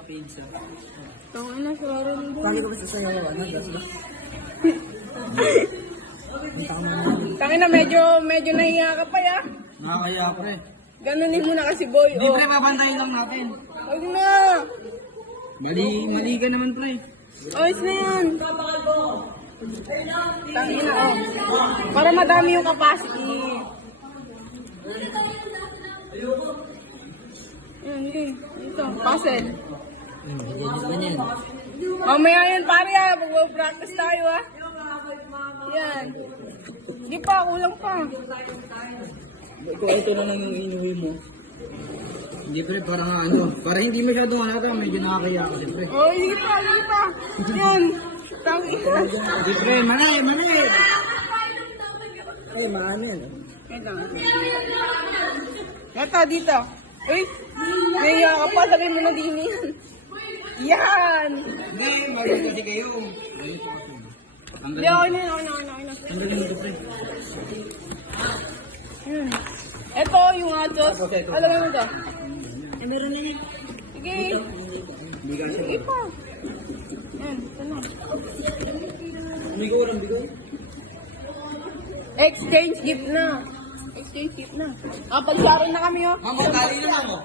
mga page ah. Tangin na, sorry din. Paano ko ba sasayaw? Ano, gas ba? Na, medyo, medyo nahiya ka pa ya. Nakakaya ako eh. Ganunin mo na kasi boy. Hindi Oh. pre, babantayin lang natin. Huwag na. Mali, mali ka naman pre. Ayos na yan. Tangin na, oh. Para madami yung capacity. Yan, hindi. Dito, puzzle. Hmm, ganyan, ganyan. Mamaya yan, pare ah. Mag-practice tayo ah. Yan. Hindi pa, kulang pa. Ito, ito na lang yung inuwi mo. Hindi pre, para nga ano, para hindi masyadong halata, medyo nakakaya ako pre. Oh, hindi pa, hindi pa. Yan. Tangin na. Hindi pre, manay, manay! Ay, maano yan. Ito. Ito, dito. Uy, naiya ka pa. Sabihin mo na din yan. Yan. Hindi, malit kasi kayo. Hindi, okay na yun, okay na, okay na. Ang galing nito pre. Yan. Ito, yung atos. Ito. Alam mo ito? Eh, meron na yun. Sige. Sige pa. Yan, ito na. Bigo lang, bigo. Exchange gift na. Exchange gift na. Ah, pagsaro na kami, oh. Mama, tali na oh.